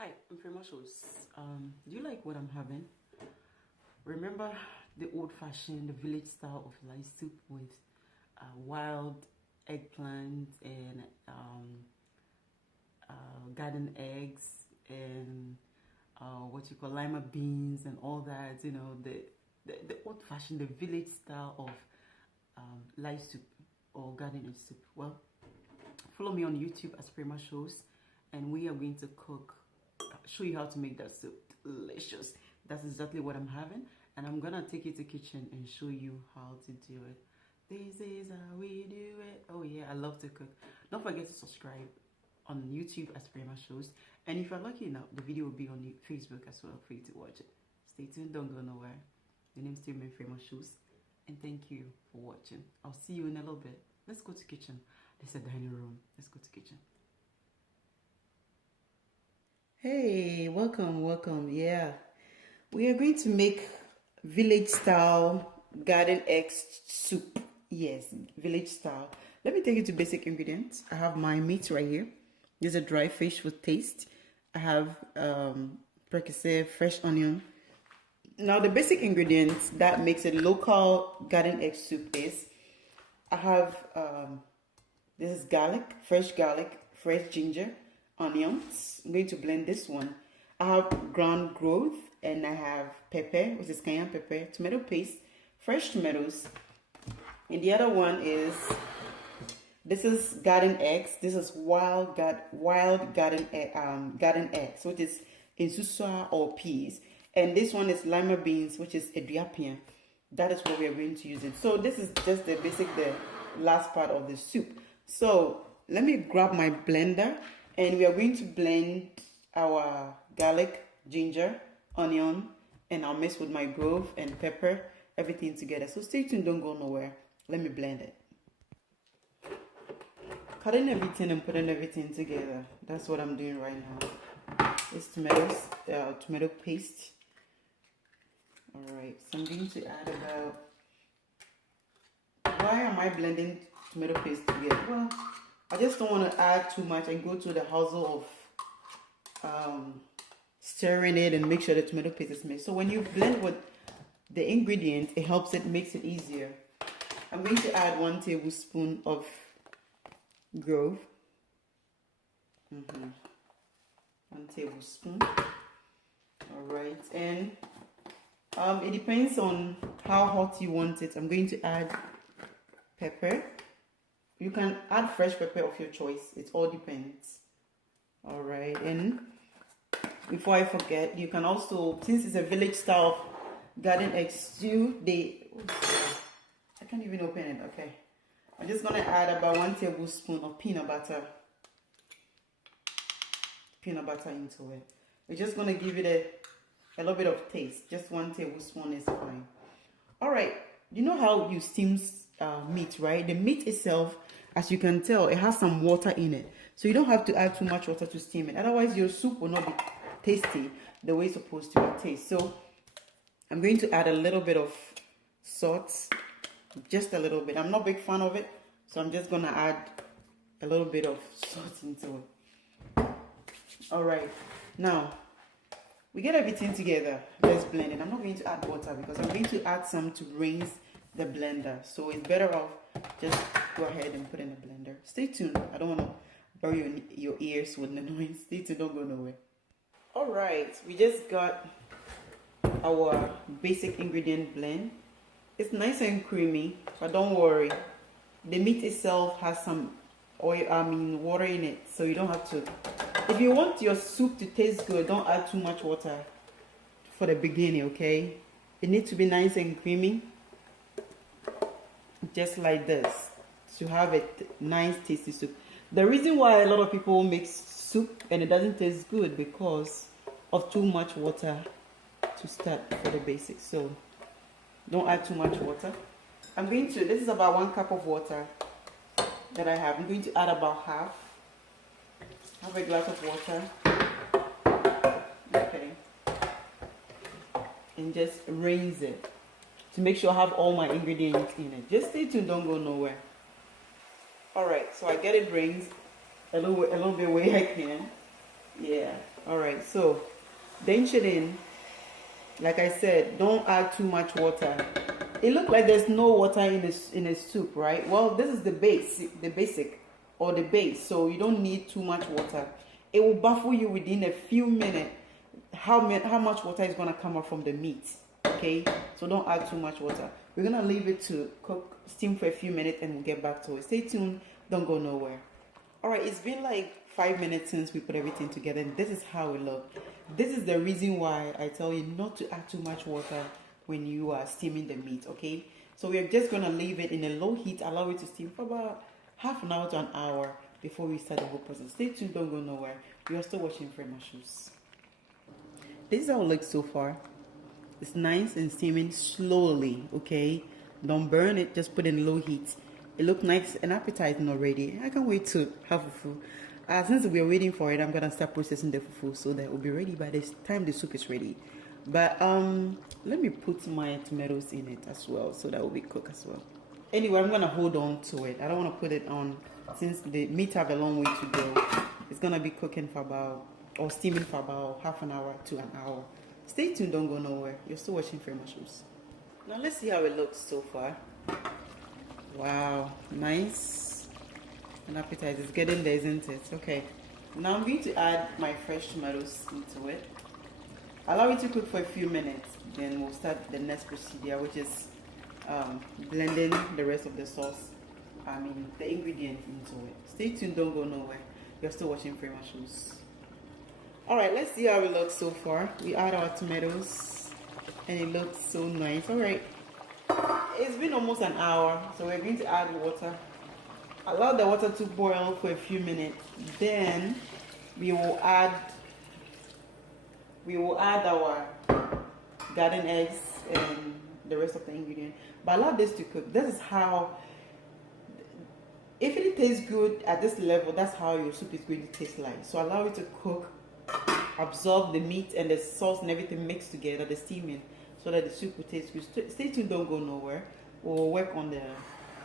Hi, I'm Frema Shows. Do you like what I'm having? Remember the old-fashioned, the village style of rice soup with wild eggplant and garden eggs and what you call lima beans and all that? You know, the old-fashioned, the village style of rice soup or garden egg soup. Well, follow me on YouTube as Frema Shows, and we are going to show you how to make that soup delicious. That's exactly what I'm having, and I'm gonna take you to the kitchen and show you how to do it. This is how we do it. Oh yeah, I love to cook. Don't forget to subscribe on YouTube as Frema Shows, and if you're lucky enough, the video will be on Facebook as well for you to watch it. Stay tuned, don't go nowhere. The name's still Frema Shows, and thank you for watching. I'll see you in a little bit. Let's go to kitchen. There's a dining room. Let's go to kitchen. Hey, welcome. Yeah, we are going to make village style garden egg soup. Yes, village style. Let me take you to basic ingredients. I have my meat right here. There's a dry fish with taste. I have percocet, fresh onion. Now the basic ingredients that makes a local garden egg soup is I have this is garlic, fresh ginger, onions. I'm going to blend this one. I have ground growth and I have pepper, which is cayenne pepper, tomato paste, fresh tomatoes, and the other one is this is garden eggs. This is wild garden eggs, which is insusua or peas, and this one is lima beans, which is eduapia. That is what we are going to use it. So this is just the last part of the soup. So let me grab my blender. And we are going to blend our garlic, ginger, onion, and I'll mix with my grove and pepper, everything together. So stay tuned, don't go nowhere. Let me blend it. Cutting everything and putting everything together. That's what I'm doing right now. It's tomatoes, tomato paste. Alright, so I'm going to add about... Why am I blending tomato paste together? Well, I just don't want to add too much and go through the hassle of stirring it and make sure the tomato paste is mixed. So when you blend with the ingredients, it makes it easier. I'm going to add 1 tablespoon of grove. 1 tablespoon. Alright, and it depends on how hot you want it. I'm going to add pepper. You can add fresh pepper of your choice. It all depends. Alright, and before I forget, you can also, since it's a village style of garden egg stew, I can't even open it. Okay. I'm just going to add about 1 tablespoon of peanut butter. Peanut butter into it. We're just going to give it a little bit of taste. Just 1 tablespoon is fine. Alright, you know how you steam meat, right? The meat itself, as you can tell, it has some water in it. So you don't have to add too much water to steam it. Otherwise, your soup will not be tasty the way it's supposed to be taste. So I'm going to add a little bit of salt. Just a little bit. I'm not a big fan of it. So I'm just going to add a little bit of salt into it. Alright. Now, we get everything together. Let's blend it. I'm not going to add water because I'm going to add some to rinse the blender. So it's better off just go ahead and put in the blender. Stay tuned. I don't want to bury your ears with the noise. Stay tuned, don't go nowhere. Alright, we just got our basic ingredient blend. It's nice and creamy, but don't worry. The meat itself has some water in it, so you don't have to. If you want your soup to taste good, don't add too much water for the beginning, okay? It needs to be nice and creamy. Just like this, to have a nice tasty soup. The reason why a lot of people make soup and it doesn't taste good because of too much water to start for the basics. So don't add too much water. This is about 1 cup of water that I have. I'm going to add about half a glass of water. Okay, and just rinse it to make sure I have all my ingredients in it. Just stay tuned, don't go nowhere. Alright, so I get it rinsed a little bit where I can. Yeah. All right. So, drench it in. Like I said, don't add too much water. It looks like there's no water in a soup, right? Well, this is the basic, or the base. So you don't need too much water. It will baffle you within a few minutes how much water is gonna come out from the meat. Okay, so don't add too much water. We're gonna leave it to cook, steam for a few minutes, and we'll get back to it. Stay tuned. Don't go nowhere. All right, it's been like 5 minutes since we put everything together, and this is how it looks. This is the reason why I tell you not to add too much water when you are steaming the meat. Okay, so we're just gonna leave it in a low heat, allow it to steam for about half an hour to an hour before we start the whole process. Stay tuned. Don't go nowhere. We are still watching Frema Shows. This is how it looks so far. It's nice and steaming slowly, okay? Don't burn it, just put it in low heat. It looks nice and appetizing already. I can't wait to have fufu. Since we're waiting for it, I'm gonna start processing the fufu so that it will be ready by the time the soup is ready. But let me put my tomatoes in it as well so that will be cooked as well. Anyway, I'm gonna hold on to it. I don't wanna put it on since the meat have a long way to go. It's gonna be cooking for about, or steaming for about half an hour to an hour. Stay tuned, don't go nowhere. You're still watching Frema Shows. Now let's see how it looks so far. Wow, nice and appetizing. It's getting there, isn't it? Okay. Now I'm going to add my fresh tomatoes into it. Allow it to cook for a few minutes. Then we'll start the next procedure, which is blending the rest of the sauce. The ingredient into it. Stay tuned, don't go nowhere. You're still watching Frema Shows. Alright, let's see how it looks so far. We add our tomatoes and it looks so nice. Alright, it's been almost an hour, so we're going to add water. Allow the water to boil for a few minutes. Then we will add our garden eggs and the rest of the ingredient. But allow this to cook. This is how, if it tastes good at this level, that's how your soup is going to taste like. So allow it to cook, absorb the meat and the sauce and everything mixed together, the steaming, so that the soup will taste good. Stay tuned, don't go nowhere. We'll work on the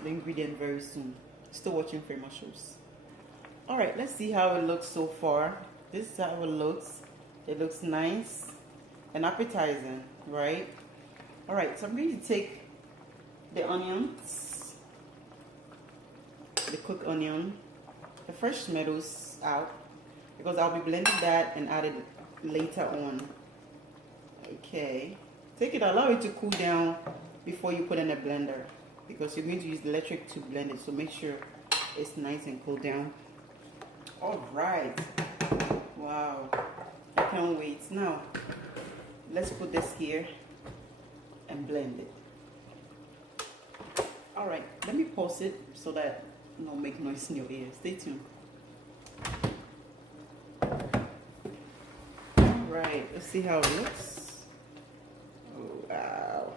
ingredient very soon. Still watching Frema Shows. Alright, let's see how it looks so far. This is how it looks. It looks nice and appetizing, right? Alright, so I'm going to take the onions, the cooked onion, the fresh tomatoes out, because I'll be blending that and add it later on. Okay, take it, allow it to cool down before you put in a blender, because you're going to use the electric to blend it, so make sure it's nice and cool down. All right, wow, I can't wait. Now let's put this here and blend it. All right, let me pause it so that it don't make noise in your ear. Stay tuned. Right, let's see how it looks. Oh, wow,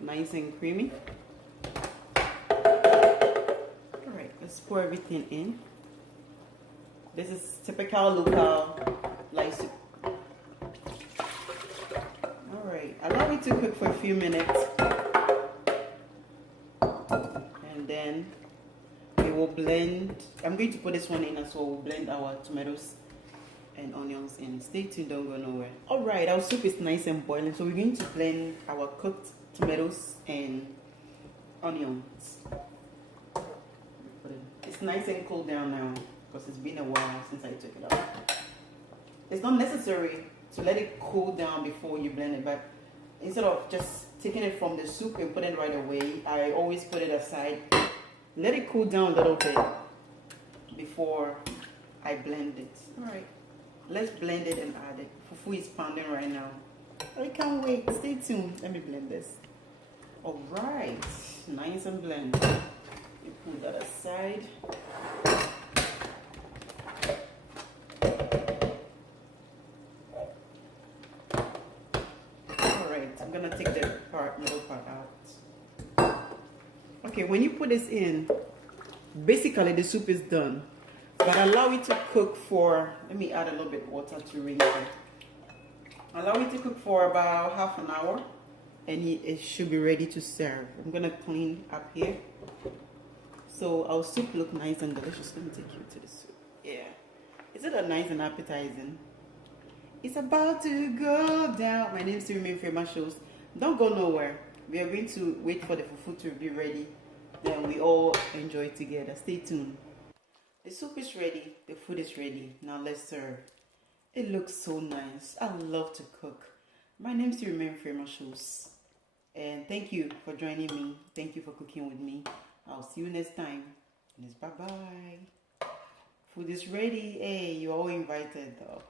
nice and creamy. All right, let's pour everything in. This is typical local light soup. All right, allow it to cook for a few minutes, and then we will blend. I'm going to put this one in as well. We'll blend our tomatoes and onions in. Stay tuned, don't go nowhere. Alright, our soup is nice and boiling, so we're going to blend our cooked tomatoes and onions. It's nice and cool down now because it's been a while since I took it out. It's not necessary to let it cool down before you blend it, but instead of just taking it from the soup and putting it right away, I always put it aside, let it cool down a little bit before I blend it. Alright, let's blend it and add it. Fufu is pounding right now. I can't wait. Stay tuned. Let me blend this. Alright, nice and blend. You put that aside. Alright, I'm gonna take the middle part out. Okay, when you put this in, basically the soup is done. But allow it to cook for, let me add a little bit water to rinse it. Allow it to cook for about half an hour and it should be ready to serve. I'm gonna clean up here. So our soup look nice and delicious. Let me take you to the soup. Yeah. Isn't that nice and appetizing? It's about to go down. My name is Frema Shows. Don't go nowhere. We are going to wait for the fufu to be ready. Then we all enjoy it together. Stay tuned. The soup is ready. The food is ready. Now let's serve. It looks so nice. I love to cook. My name is Frema Shows. And thank you for joining me. Thank you for cooking with me. I'll see you next time. Bye bye. Food is ready. Hey, you're all invited though.